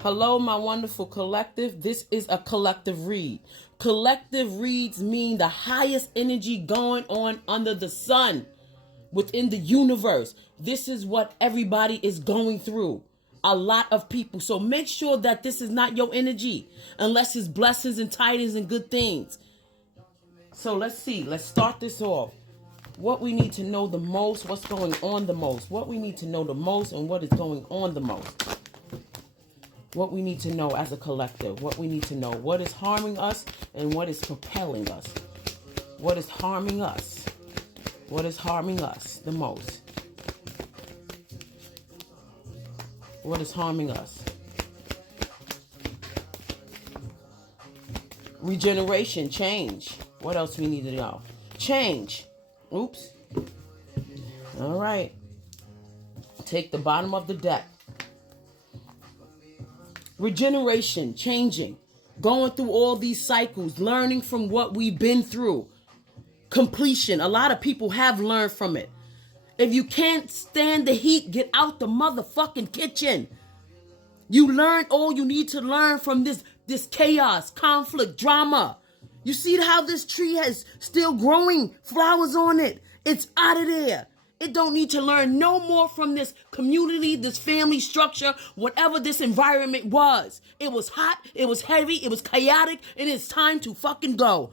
Hello, my wonderful collective. This is a collective read. Collective reads mean the highest energy going on under the sun within the universe. This is what everybody is going through. A lot of people. So make sure that this is not your energy unless it's blessings and tidings and good things. So let's see. Let's start this off. What we need to know the most, what's going on the most, what we need to know the most, and what is going on the most. What we need to know as a collective, what we need to know, what is harming us and what is propelling us. What is harming us? What is harming us the most? What is harming us? Regeneration, change. What else we need to know? Change. Oops. All right. Take the bottom of the deck. Regeneration, changing, going through all these cycles, learning from what we've been through. Completion. A lot of people have learned from it. If you can't stand the heat, get out the motherfucking kitchen. You learn all you need to learn from this chaos, conflict, drama. You see how this tree has still growing flowers on it. It's out of there. It don't need to learn no more from this community, this family structure, whatever this environment was. It was hot, it was heavy, it was chaotic, and it's time to fucking go.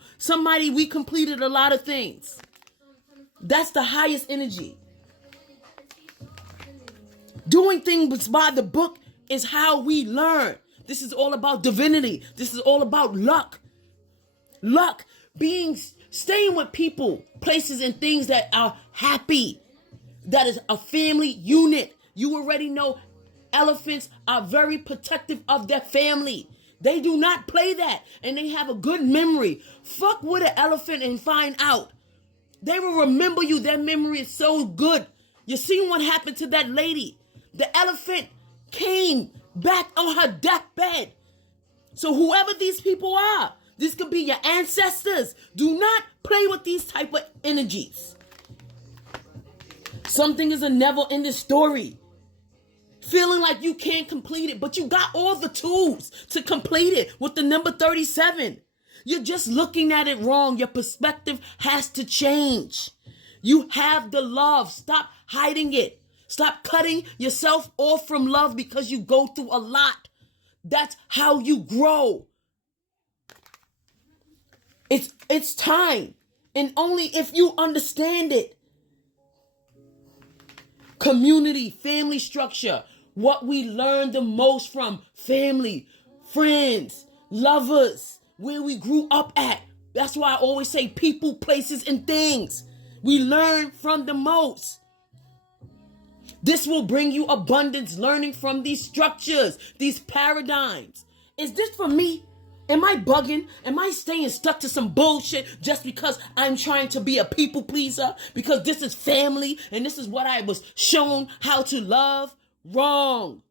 We completed a lot of things. That's the highest energy. Doing things by the book is how we learn. This is all about divinity. This is all about luck. Luck, staying with people, places, and things that are happy. That is a family unit. You already know elephants are very protective of their family. They do not play that. And they have a good memory. Fuck with an elephant and find out. They will remember you. Their memory is so good. You seen what happened to that lady. The elephant came back on her deathbed. So whoever these people are, this could be your ancestors. Do not play with these type of energies. Something is a never-ending story. Feeling like you can't complete it, but you got all the tools to complete it with the number 37. You're just looking at it wrong. Your perspective has to change. You have the love. Stop hiding it. Stop cutting yourself off from love because you go through a lot. That's how you grow. It's time. And only if you understand it. Community, family structure. What we learn the most from family, friends, lovers, where we grew up at. That's why I always say people, places, and things. We learn from the most. This will bring you abundance, learning from these structures, these paradigms. Is this for me? Am I bugging? Am I staying stuck to some bullshit just because I'm trying to be a people pleaser? Because this is family and this is what I was shown how to love? Wrong.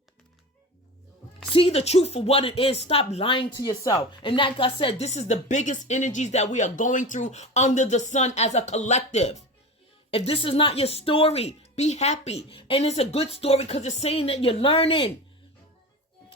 See the truth for what it is. Stop lying to yourself. And like I said, this is the biggest energies that we are going through under the sun as a collective. If this is not your story, be happy. And it's a good story because it's saying that you're learning.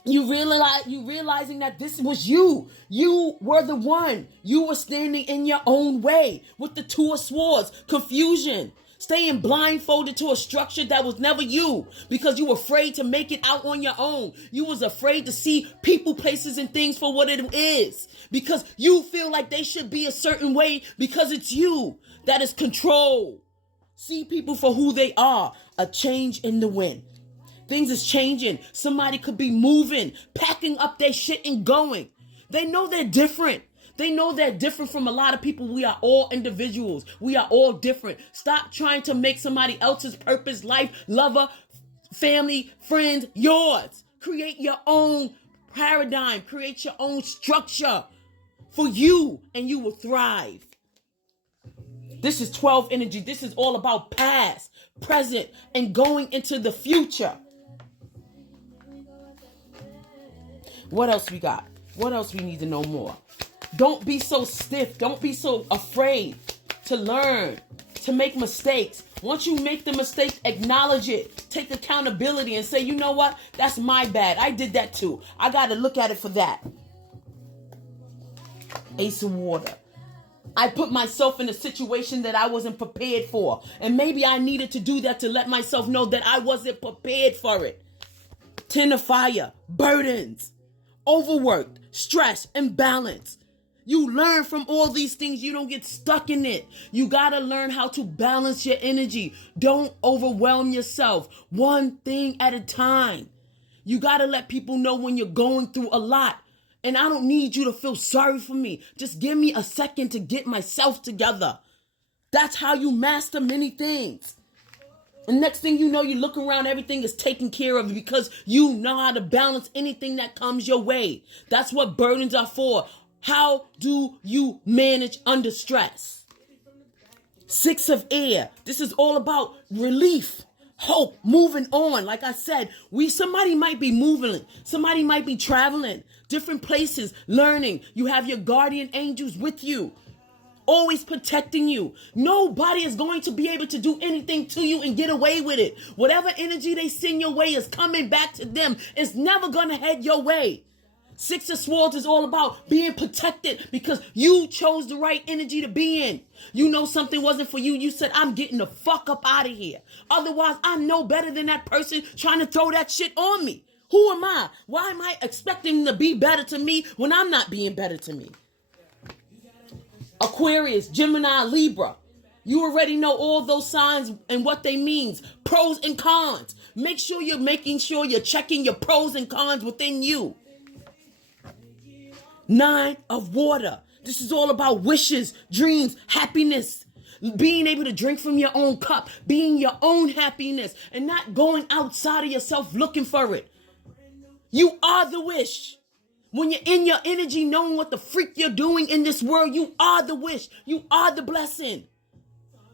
You realizing that this was you. You were the one. You were standing in your own way with the Two of Swords, confusion, staying blindfolded to a structure that was never you because you were afraid to make it out on your own. You was afraid to see people, places, and things for what it is because you feel like they should be a certain way because it's you that is control. See people for who they are. A change in the wind. Things is changing. Somebody could be moving, packing up their shit and going. They know they're different. They know they're different from a lot of people. We are all individuals. We are all different. Stop trying to make somebody else's purpose, life, lover, family, friends, yours. Create your own paradigm. Create your own structure for you and you will thrive. This is 12 energy. This is all about past, present, and going into the future. What else we got? What else we need to know more? Don't be so stiff. Don't be so afraid to learn, to make mistakes. Once you make the mistake, acknowledge it. take accountability and say, you know what? That's my bad. I did that too. I got to look at it for that. Ace of Water. I put myself in a situation that I wasn't prepared for. And maybe I needed to do that to let myself know that I wasn't prepared for it. Ten of Fire. Burdens. Overworked. Stress. Imbalance. You learn from all these things. You don't get stuck in it. You got to learn how to balance your energy. Don't overwhelm yourself. One thing at a time. You got to let people know when you're going through a lot. And I don't need you to feel sorry for me. Just give me a second to get myself together. That's how you master many things. And next thing you know, you look around, everything is taken care of because you know how to balance anything that comes your way. That's what burdens are for. How do you manage under stress? Six of Air. This is all about relief. Hope, moving on. Like I said, somebody might be moving, somebody might be traveling, different places, learning. You have your guardian angels with you, always protecting you. Nobody is going to be able to do anything to you and get away with it. Whatever energy they send your way is coming back to them. It's never going to head your way. Six of Swords is all about being protected because you chose the right energy to be in. You know something wasn't for you. You said, I'm getting the fuck up out of here. Otherwise, I'm no better than that person trying to throw that shit on me. Who am I? Why am I expecting them to be better to me when I'm not being better to me? Aquarius, Gemini, Libra. You already know all those signs and what they mean. Pros and cons. Make sure you're making sure you're checking your pros and cons within you. Nine of Water. This is all about wishes, dreams, happiness. Being able to drink from your own cup. Being your own happiness. And not going outside of yourself looking for it. You are the wish. When you're in your energy, knowing what the freak you're doing in this world, you are the wish. You are the blessing.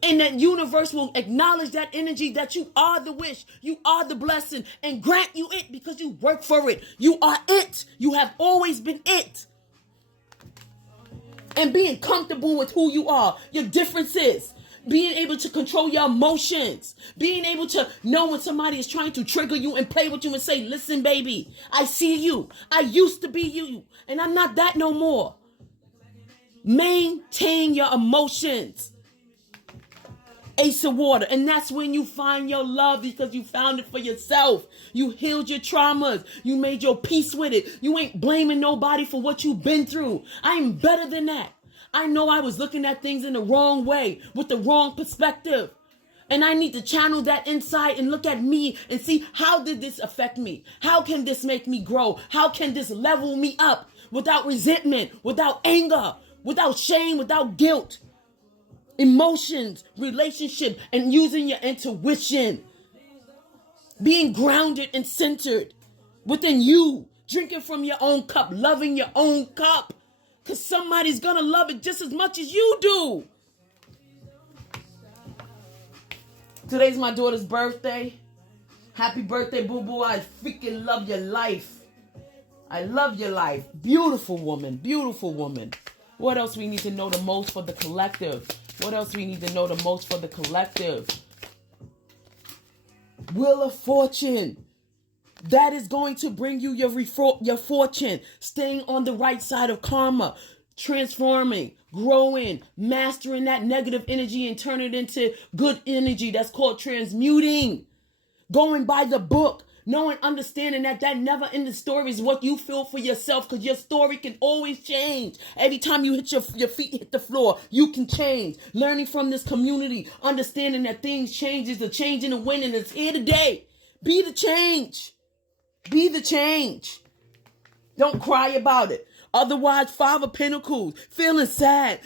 And that universe will acknowledge that energy that you are the wish. You are the blessing. And grant you it because you work for it. You are it. You have always been it. And being comfortable with who you are, your differences, being able to control your emotions, being able to know when somebody is trying to trigger you and play with you and say, listen, baby, I see you. I used to be you, and I'm not that no more. Maintain your emotions. Ace of Water. And that's when you find your love because you found it for yourself. You healed your traumas. You made your peace with it. You ain't blaming nobody for what you've been through. I am better than that. I know I was looking at things in the wrong way with the wrong perspective. And I need to channel that insight and look at me and see, how did this affect me? How can this make me grow? How can this level me up without resentment, without anger, without shame, without guilt? Emotions, relationship, and using your intuition. Being grounded and centered within you. Drinking from your own cup. Loving your own cup. Because somebody's going to love it just as much as you do. Today's my daughter's birthday. Happy birthday, boo-boo. I freaking love your life. I love your life. Beautiful woman. Beautiful woman. What else we need to know the most for the collective? What else we need to know the most for the collective? Wheel of Fortune. That is going to bring you your fortune. Staying on the right side of karma. Transforming, growing, mastering that negative energy and turning it into good energy. That's called transmuting. Going by the book. Knowing, understanding that never ending story is what you feel for yourself, because your story can always change. Every time you hit your feet hit the floor, you can change. Learning from this community, understanding that things change is the change in the wind, and it's here today. Be the change. Be the change. Don't cry about it. Otherwise, Five of Pentacles, feeling sad,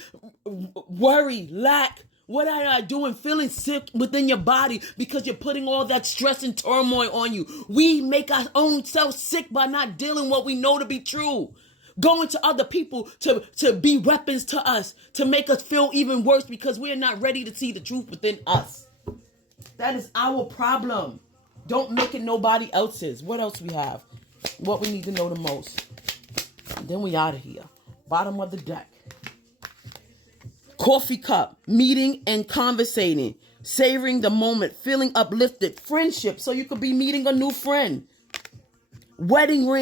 worry, lack. What are you doing? Feeling sick within your body because you're putting all that stress and turmoil on you. We make our own self sick by not dealing what we know to be true. Going to other people to be weapons to us, to make us feel even worse because we're not ready to see the truth within us. That is our problem. Don't make it nobody else's. What else we have? What we need to know the most. And then we out of here. Bottom of the deck. Coffee cup, meeting and conversating. Savoring the moment, feeling uplifted. Friendship, so you could be meeting a new friend. Wedding ring.